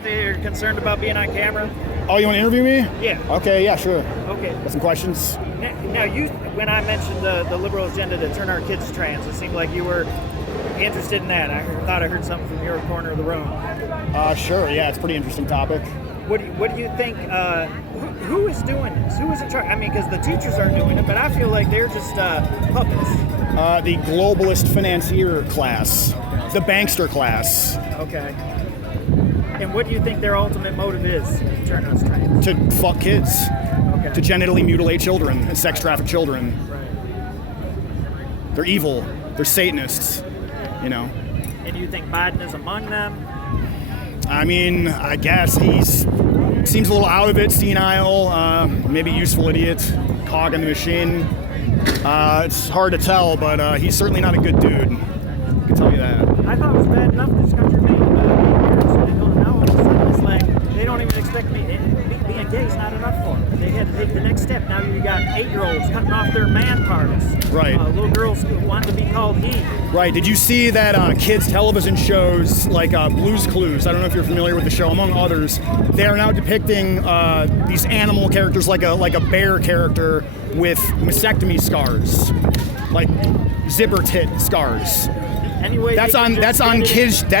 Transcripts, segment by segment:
that they're concerned about being on camera? Oh, you want to interview me? Yeah. Okay, yeah, sure. Okay. Got some questions? Now, when I mentioned the liberal agenda to turn our kids trans, it seemed like you were interested in that. I thought I heard something from your corner of the room. Sure, yeah, it's a pretty interesting topic. What do you think, who is doing this? Who is in charge? I mean, because the teachers are doing it, but I feel like they're just puppets. The globalist financier class, the bankster class. Okay. And what do you think their ultimate motive is to turn us trans? To fuck kids. Okay. To genitally mutilate children and sex traffic children. Right. They're evil. They're Satanists, you know. And do you think Biden is among them? I mean, I guess he's seems a little out of it, senile, maybe useful idiot, cog in the machine. It's hard to tell, but he's certainly not a good dude. I can tell you that. I thought it was bad enough this country being years, and now all of a sudden it's like they don't even expect me. Being gay is not enough for them. They had to take the next step. Now you got 8-year-olds cutting off their man parts. Right. Little girls want to be called he. Right. Did you see that kids' television shows like Blue's Clues? I don't know if you're familiar with the show. Among others, they are now depicting these animal characters like a bear character with mastectomy scars, like zipper tit scars. Anyway, That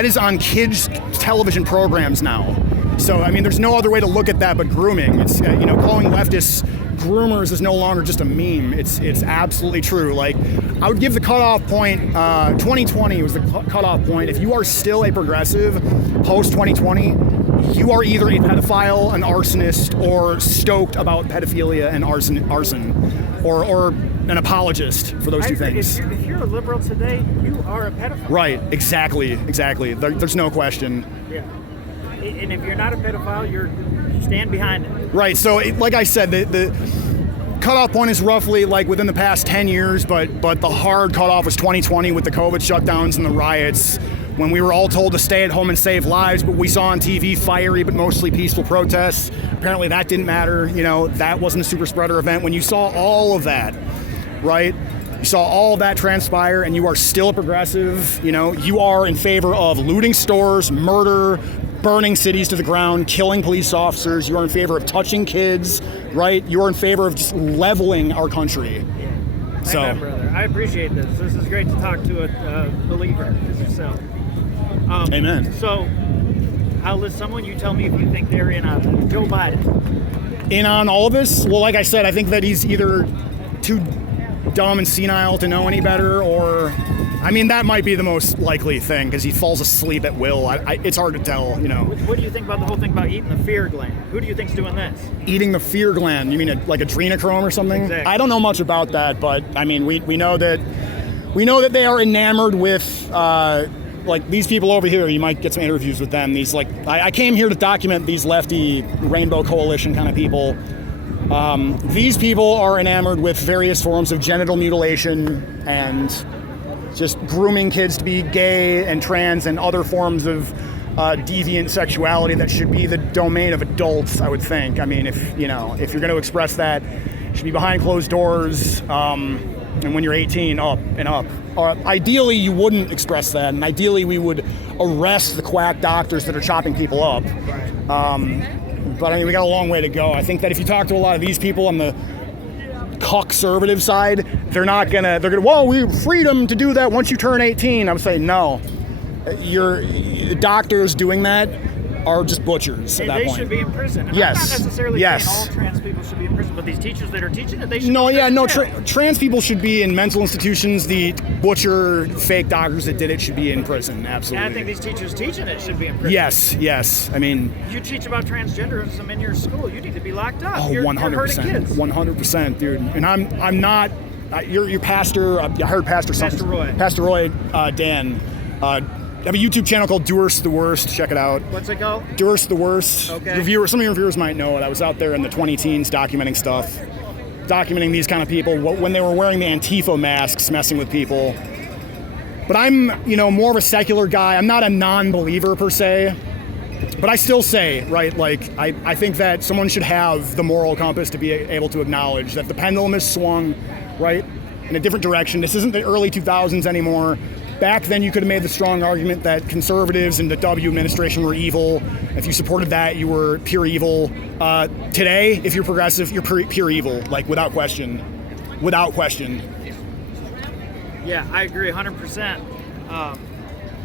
is on kids television programs now. So I mean, there's no other way to look at that but grooming. It's calling leftists groomers is no longer just a meme. It's absolutely true. Like, I would give the cutoff point. 2020 was the cutoff point. If you are still a progressive post 2020, you are either a pedophile, an arsonist, or stoked about pedophilia and arson, or an apologist for those two things. If you're a liberal today, you are a pedophile. Right. Exactly. There's no question. Yeah. And if you're not a pedophile, you stand behind it. Right. So, like I said, the cutoff point is roughly like within the past 10 years, but the hard cutoff was 2020 with the COVID shutdowns and the riots, when we were all told to stay at home and save lives, but we saw on TV fiery but mostly peaceful protests. Apparently that didn't matter. That wasn't a super spreader event. When you saw all of that, right? You saw all of that transpire, and you are still a progressive. You are in favor of looting stores, murder, burning cities to the ground, killing police officers. You are in favor of touching kids, right? You are in favor of just leveling our country. So, amen, brother. I appreciate this. This is great to talk to a believer as yourself. Amen. So, I'll list someone. You tell me if you think they're in on Joe Biden. In on all of this? Well, like I said, I think that he's either too dumb and senile to know any better, or that might be the most likely thing, because he falls asleep at will. It's hard to tell, What do you think about the whole thing about eating the fear gland? Who do you think's doing this? Eating the fear gland? You mean like adrenochrome or something? Exactly. I don't know much about that, but we know that they are enamored with like these people over here. You might get some interviews with them. These I came here to document these lefty Rainbow Coalition kind of people. These people are enamored with various forms of genital mutilation and just grooming kids to be gay and trans and other forms of deviant sexuality that should be the domain of adults, I would think. If you're going to express that, it should be behind closed doors, and when you're 18, up and up. Ideally, you wouldn't express that, and ideally we would arrest the quack doctors that are chopping people up. But we got a long way to go. I think that if you talk to a lot of these people on the conservative side, they're gonna, well, we have freedom to do that once you turn 18. I would say, no. Your doctors doing that are just butchers at that point. They should be in prison. And yes. I'm not necessarily yes. saying all trans people should be in prison, but these teachers that are teaching it, they should trans people should be in mental institutions. The butcher fake doctors that did it should be in prison, absolutely. And I think these teachers teaching it should be in prison. Yes. You teach about transgenderism in your school, you need to be locked up. Oh, you're 100%. hurting kids. 100%, dude. And I'm not, your pastor, I heard Pastor Roy, Dan, I have a YouTube channel called Doers the Worst. Check it out. What's it called? Doers the Worst. Okay. Some of your viewers might know it. I was out there in the 20-teens documenting stuff, documenting these kind of people when they were wearing the Antifa masks, messing with people. But I'm, more of a secular guy. I'm not a non-believer per se, but I still say, right, I think that someone should have the moral compass to be able to acknowledge that the pendulum has swung, right, in a different direction. This isn't the early 2000s anymore. back then you could have made the strong argument that conservatives and the W administration were evil. If you supported that, you were pure evil. Today, if you're progressive, you're pure evil, like without question. Without question. Yeah, I agree 100%.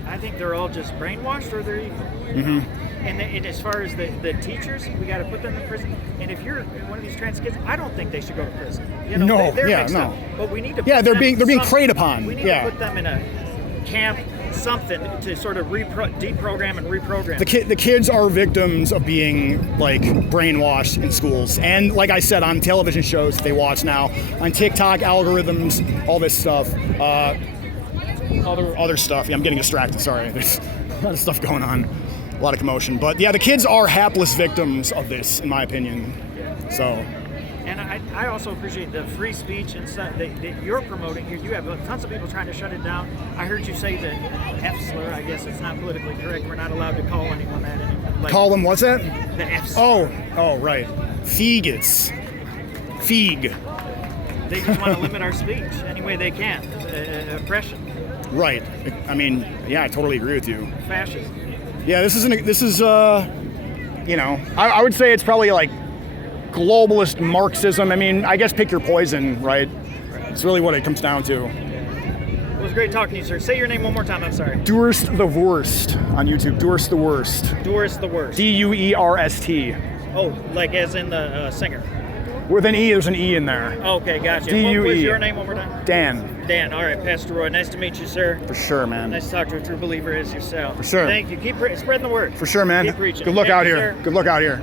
I think they're all just brainwashed or they're evil. Mm-hmm. And as far as the teachers, we got to put them in prison. And if you're one of these trans kids, I don't think they should go to prison. You know, No, they're yeah, mixed no. up. But we need to. Yeah, put they're them being preyed upon. We need Yeah. to put them in a camp, something to sort of deprogram and reprogram. The kids are victims of being like brainwashed in schools, and like I said, on television shows that they watch now, on TikTok algorithms, all this stuff, other stuff. Yeah, I'm getting distracted. Sorry, there's a lot of stuff going on, a lot of commotion. But yeah, the kids are hapless victims of this, in my opinion. So. And I also appreciate the free speech and stuff that you're promoting here. You have tons of people trying to shut it down. I heard you say the F slur. I guess it's not politically correct. We're not allowed to call anyone that anymore. Like, Call them, what's that? the F slur. Oh, right. Faggots. Feeg. They just want to limit our speech any way they can. Oppression, Right. I mean, yeah, I totally agree with you. fascism. Yeah, this is, you know, I would say it's probably like globalist Marxism. I mean, I guess pick your poison, right? It's really what it comes down to. It was great talking to you, sir. Say your name one more time. I'm sorry. Durst the Worst on YouTube. Durst the Worst. Doris the Worst. Durst. Oh, like as in the singer. With an E, there's an E in there. Okay, gotcha. D-U-E. What was your name one more time? Dan. Dan. All right, Pastor Roy. Nice to meet you, sir. For sure, man. Nice to talk to a true believer as yourself. For sure. Thank you. Keep spreading the word. For sure, man. Keep preaching. Good luck Thank out you, here. sir. Good luck out here.